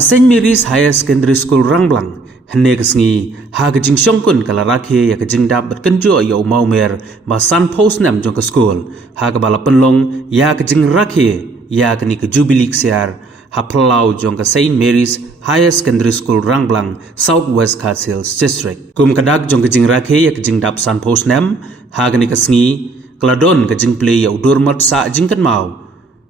Saint Mary's Higher Secondary School Rangblang hne kasngi ha ka jing Shongkun kala rakhe ya ka jing dab bat kanjo yo maumer ba san post nam jong ka school ha ka bala penlong ya ka jing rakhe ya ka ni ka Jubili Ksiar ha plau jong ka Saint Mary's Higher Secondary School Rangblang Southwest Hills District kum kadak jong ka jing rakhe ya ka jing dab san post nam ha ka ni kasngi kladon ka jing play ya udur mat sa jing kan mau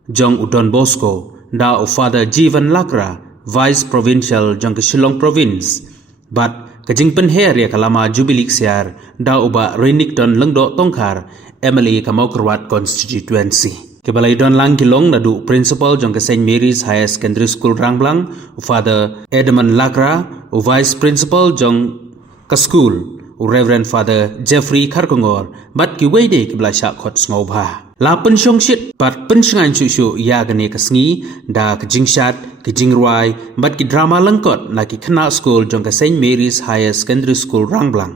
jong udon Bosco da o Father Jivan Lakra Vice Provincial jong ka Shillong Province but kajing penher ya kalama Jubili Ksiar da uba Renik don lengdo tongkar MLA kamau kerwat constituency kebalai don lang kilong nadu principal jong ka Saint Mary's Higher Secondary School Rangblang Father Edmund Lakra Vice Principal jong ka school Reverend Father Jeffrey Kharkongor bat ki wede kibla sha khot ngobha la pen shong shit bat pen shngan chu shu ya gane kasngi da kajing shat kajing rwai bat ki drama langkot na ki khana school jong ka Saint Mary's Higher Secondary School Rangblang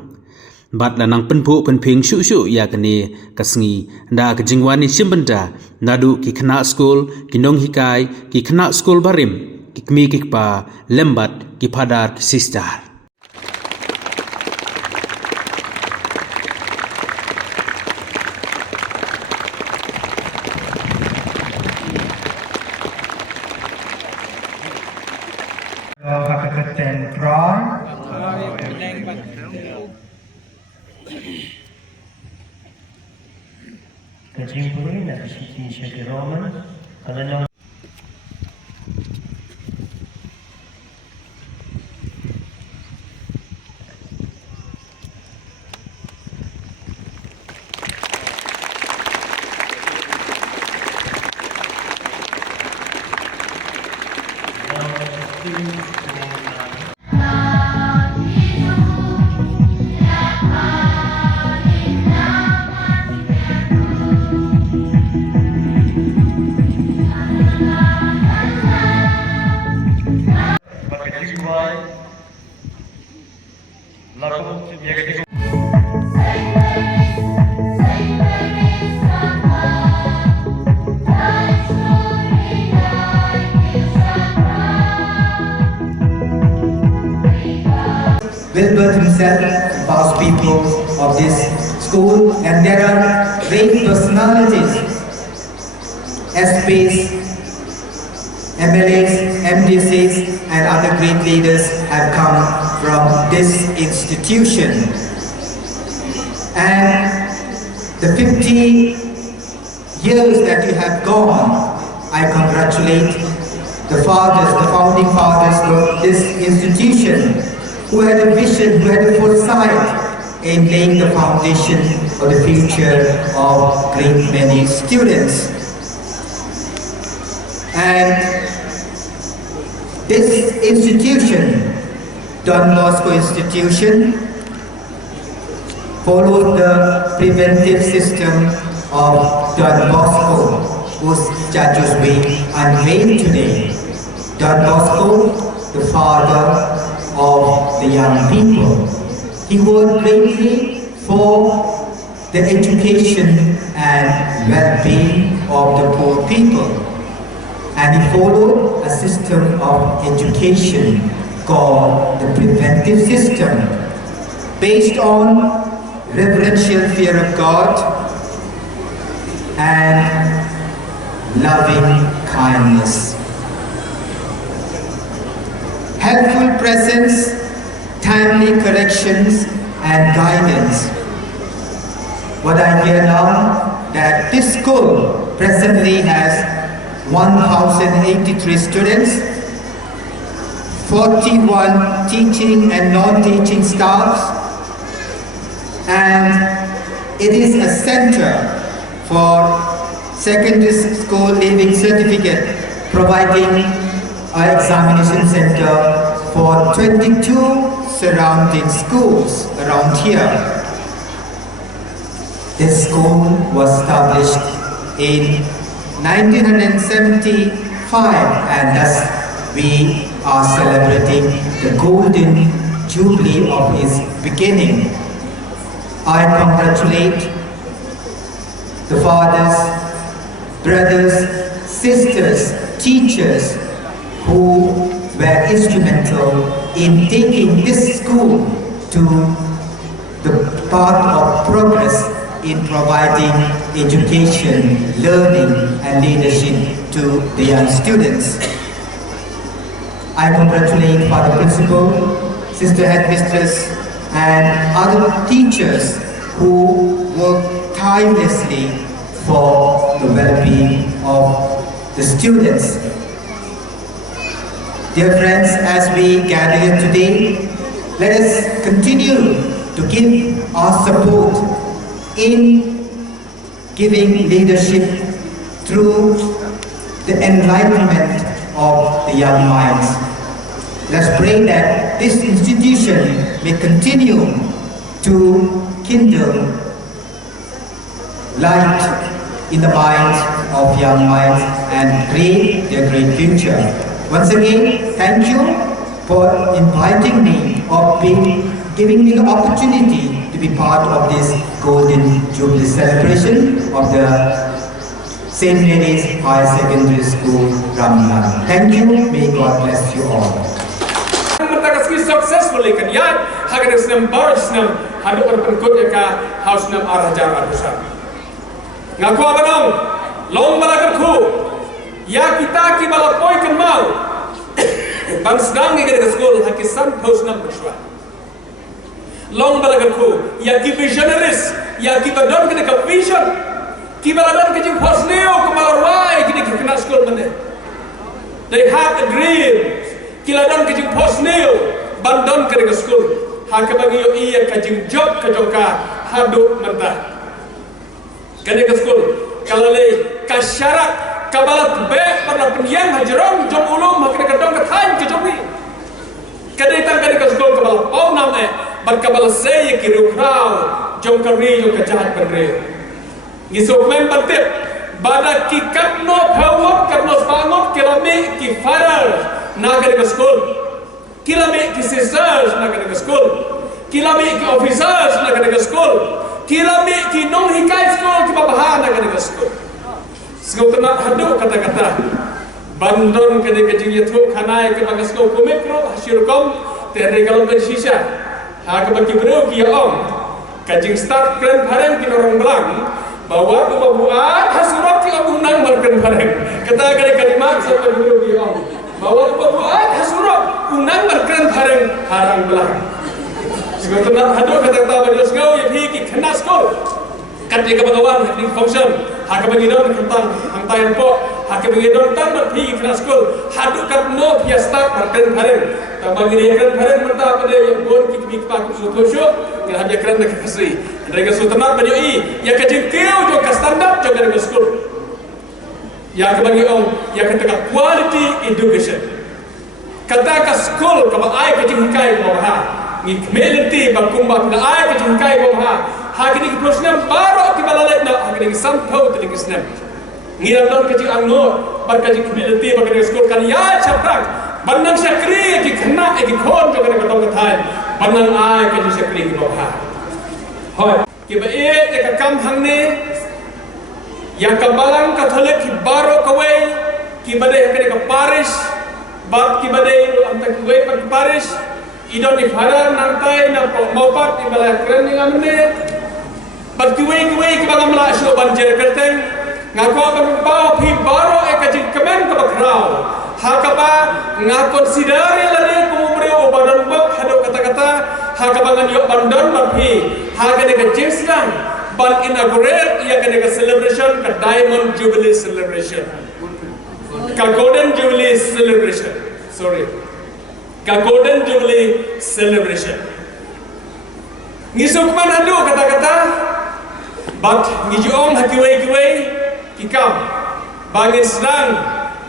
bat la nang pen phu pen phing shu shu ya gane kasngi da kajing wani simbanda nadu ki khana school ki nong hikai ki khana school barim ki kmi ki pa lembat ki phadar ki sister Jubili na kisitisha kiroman kalano Wilbert himself, past people of this school, and there are great personalities, SPs, MLAs, MDCs, and other great leaders have come from this institution. And the 50 years that you have gone, I congratulate the fathers, the founding fathers of this institution, who had a vision, who had a foresight in laying the foundation for the future of great many students. And this institution, Don Bosco Institution, followed the preventive system of Don Bosco, whose statues we unveil today. Don Bosco, the father of the young people. He worked greatly for the education and well-being of the poor people. And he followed a system of education called the preventive system, based on reverential fear of God and loving kindness. Helpful presence, timely corrections and guidance. What I hear now that this school presently has 1,083 students, 41 teaching and non-teaching staffs, and it is a center for secondary school leaving certificate, providing an examination center for 22 surrounding schools around here. This school was established in 1975, and thus we are celebrating the golden jubilee of its beginning. I congratulate the fathers, brothers, sisters, teachers who were instrumental in taking this school to the path of progress in providing education, learning and leadership to the young students. I congratulate Father Principal, Sister Headmistress and other teachers who work tirelessly for the well-being of the students. Dear friends, as we gather here today, let us continue to give our support in giving leadership through the enlightenment of the young minds. Let's pray that this institution may continue to kindle light in the minds of young minds and create their great future. Once again, thank you for inviting me or giving me the opportunity to be part of this Golden Jubilee celebration of the St. Mary's High Secondary School, Rangblang. Thank you. May God bless you all. Successfully kan ya hagar senam bar senam hadu berpengkut ya haus senam arajar adusan ngaku abanong long balagarku ya kita ki balapoi kan mau bang sedang ni ke sekolah hakisan haus senam bersua long balagarku ya ki visionaries ya ki badon ke vision ki baladon ke jing posneo ke balarwai ke kena sekolah mana they have a dream kiladon ke jing posneo bandon ke dengan skul hak bagi yo iya kajing job ke jongka hadu mentah ke dengan skul kalau le kasyarat kabalat be pada pendiam hajarom jom ulum hak dengan dong ke tan ke jom ni ke dengan skul kabal pau nam bar kabal se ki rukrau jom kari jom ke jahat penre ngisok mem bantip badak ki kapno phawot kapno spangot kilame ki farar na ke dengan skul kilame ki sisters na kadang school kilame ki officers na kadang school kilame ki nong hikai school ki babahan na kadang school school tena hadu kata-kata bandon kadang kajing yathu khanai ke bang school ko metro hasyurkom tere kalau ben shisha ha ke bagi bro ki om kajing start kren bareng ki orang belang bawa tu buat hasurok ki om nang bareng bareng kata kadang kalimat sampai bro ki om bawa buat hasurok unang berkeren bareng harang belang. Sebab tu nak hadu kata-kata bagi sekolah yang pergi kena sekolah. Kat dia kebagawan di function, hak bagi don tentang hantayan po, hak bagi don tentang pergi kena sekolah. Hadu kat no pia start berkeren bareng. Tambah ni keren bareng mentah pada yang bon kita pergi pak suatu show, yang hanya keren nak kasih. Mereka sultanat bagi i, yang kajing kau jo ka standard jo kena sekolah. Yang bagi yang kata quality education. Kata ka school ka ai ka jingkai mo ha ngi melenti ba kumba na ai ka jingkai mo ha ha kini ki prosnam baro ki balalai na ha kini sampau te ki snam ngi don ka jing angno ba ka jing melenti ba ka school kan ya chaprak banang sakri ki khna ki khon jo ka tong ka thai banang ai ka jing sakri ki mo ha hoi ki ba ka kam hang ne yang ka balang Katolik ki baro ka wei ki bade ka parish bat ki badai antak wei pat paris idon di faran nantai na mopat di balai keren dengan mene bat ki wei ki bagam la sho banjer kerteng ngako kan pau phi baro e ka jing kemen ka bakrau ha ka ba nga consider lare ko umre o badan bok hado kata-kata ha ka bangan yo bandon ba phi ha ka de ka jingsang bal inaugurate ya ka de ka celebration ka diamond jubilee celebration ka Golden Jubilee celebration. Sorry. Ka Golden Jubilee celebration. Ngisuk man hadu kata-kata bat ngijuong hakiwei-kiwei kikam bangin sedang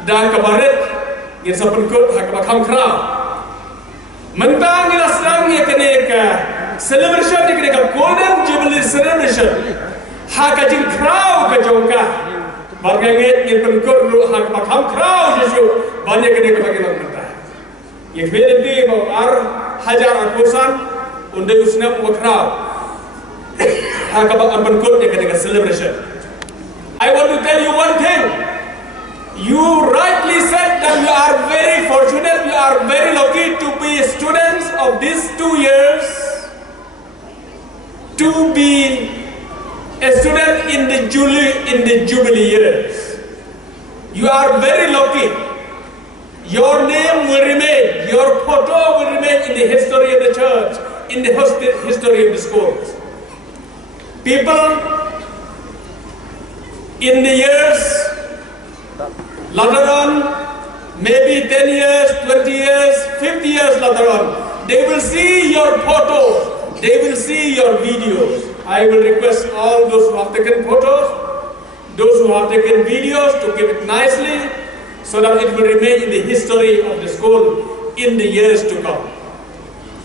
dan kabaret ngin sapenkut hakabakam krau mentang ngila sedang ya kene ka celebration ni kene ka Golden Jubilee celebration hakajing krau ka jongka barganget ngin penkut ru hakabakam krau jesu banyak kene ka bagian mentah ye velenti ba ar hajar akusan unde usna wakrau hakabak penkut ya kene ka celebration. I want to tell you one thing. You rightly said that you are very fortunate, you are very lucky to be students of these 2 years, to be a student in the Jubili years. You are very lucky. Your name will remain, your photo will remain in the history of the church, in the history of the schools. People in the years later on, maybe 10 years, 20 years, 50 years later on, they will see your photos, they will see your videos. I will request all those who have taken photos, those who have taken videos to keep it nicely so that it will remain in the history of the school in the years to come.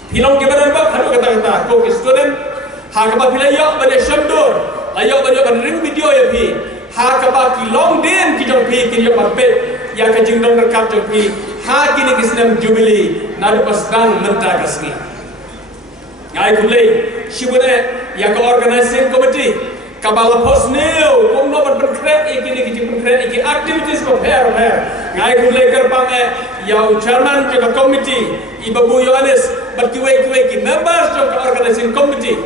Pilong kibaran ba kanu kata-kata ko student hakaba pilayo bale shamdor layo bale ban ring video ya pi hakaba ki long den ki jong pi ki yo patpe ya ka jing dong rekap jong pi ha kini kisnam Jubili nadu pasdang menta kasni ai kulai shibune ya ka organizing committee kabala posneo kumno ban berkret ikini ki berkret iki activities ko fair ngai kulai kerpang ya chairman ke committee ibu Yohanes berkiwai ki members of the organizing committee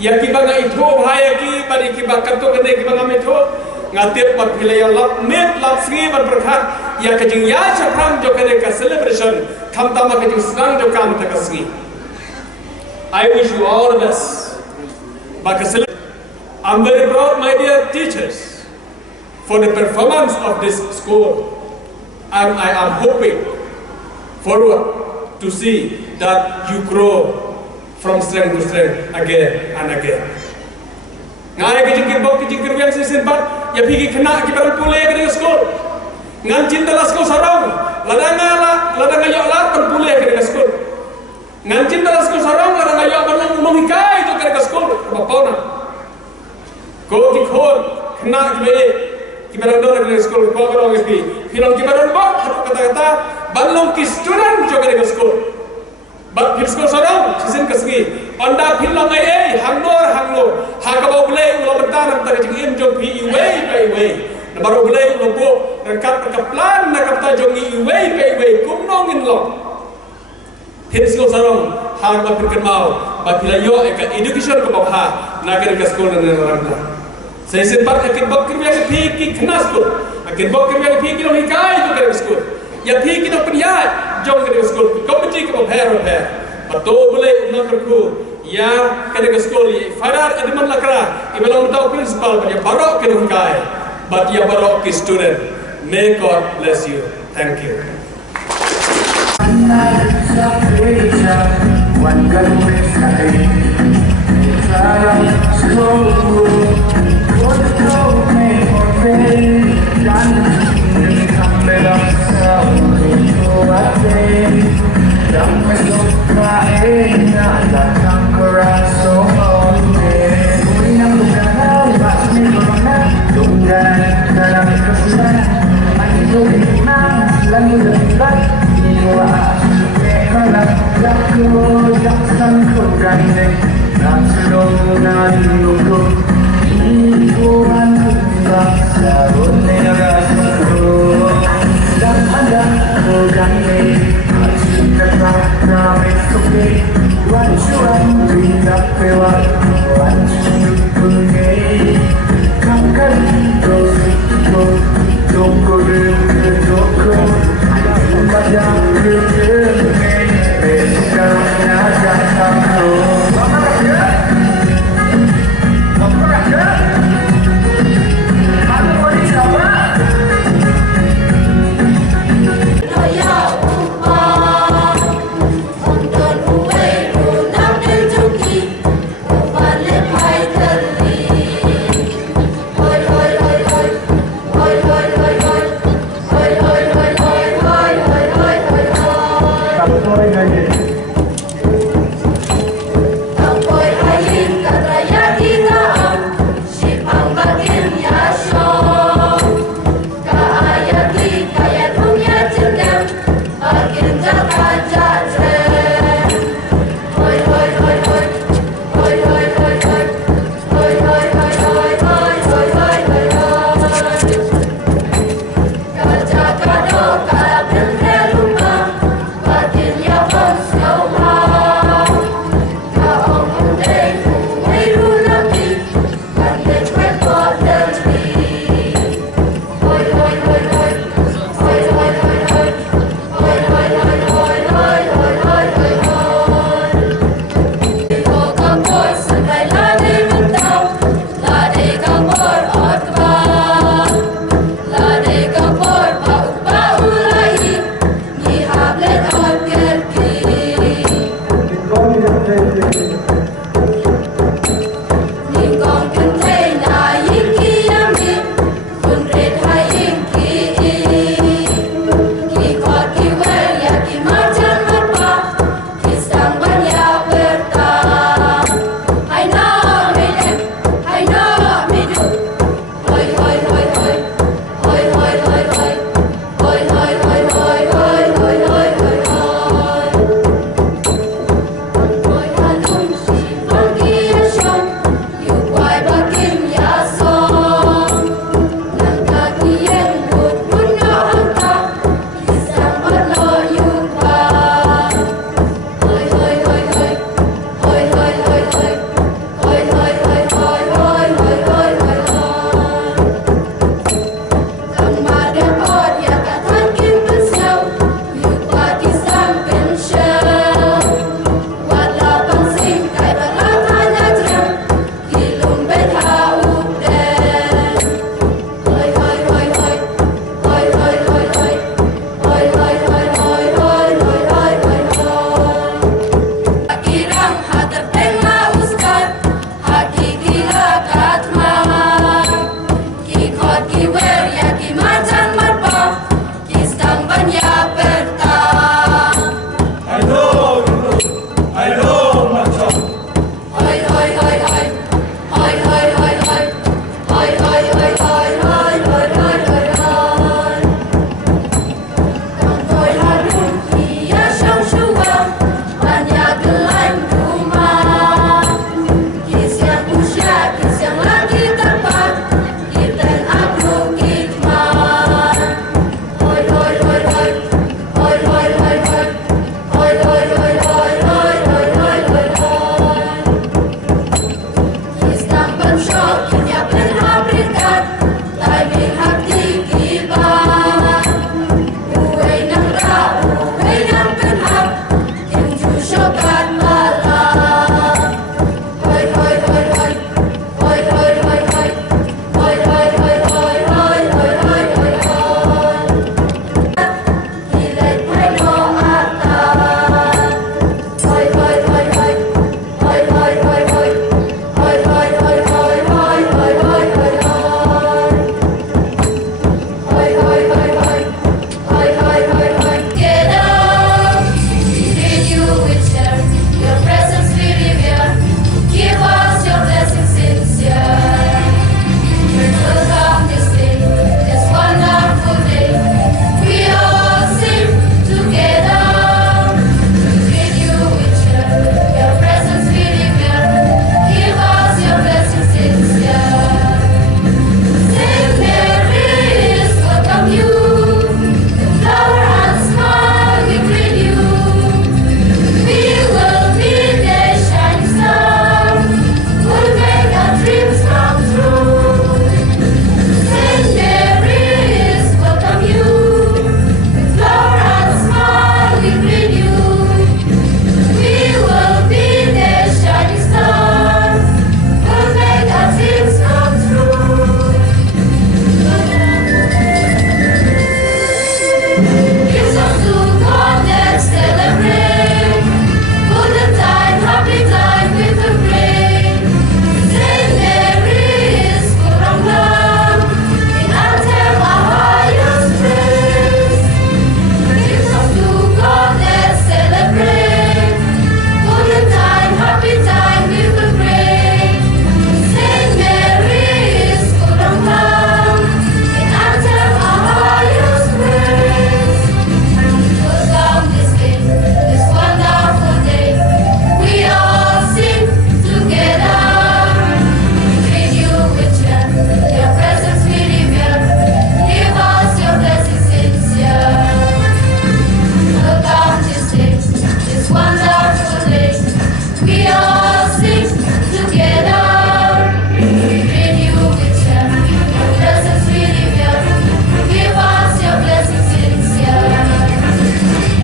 ya ki banga itu bahaya ki bari ki bakato kene ki banga metho ngatip pat pilaya lap met lap sgi bar berkhat ya kajing ya chapram jo kene ka celebration tham tama kajing senang jo kam ta kasgi. I wish you all the best. I'm very proud, my dear teachers, for the performance of this school. And I am hoping forward to see that you grow from strength to strength again and again. Ngai kijikir yang season part ya pigi kena kibaran pule ke school. Ngan cinta la school sarong, ladanga yo la per pule ke school. Ngan cinta la school sarong ladanga yo ban menghikai to ke school bapona. Ko ki khon kena kibaran do ke school ko ko ke pi. Filong kibaran ba kata-kata balong ki student jo ke school. But his school sarong season kasgi. Onda filong ai hangno hakabau boleh ulo bentar antara jing jong pi iwei na baru boleh ulo bo rangkap plan na kapta jong iwei kumnong in lo his school sarong hang ba pikir mau ba pilayo eka education ko ba na ke school na Rangblang saya sempat akin bok kirya pi ki kena school akin bok kirya pi ki lo hikai to ke school ya pi ki no priya jong ke school committee ko ba Betul boleh menurutku ya kena school ye farar edman lakra ibalang tahu principal pada barok kena kai but ya barok ki student. May God bless you. Thank you. Come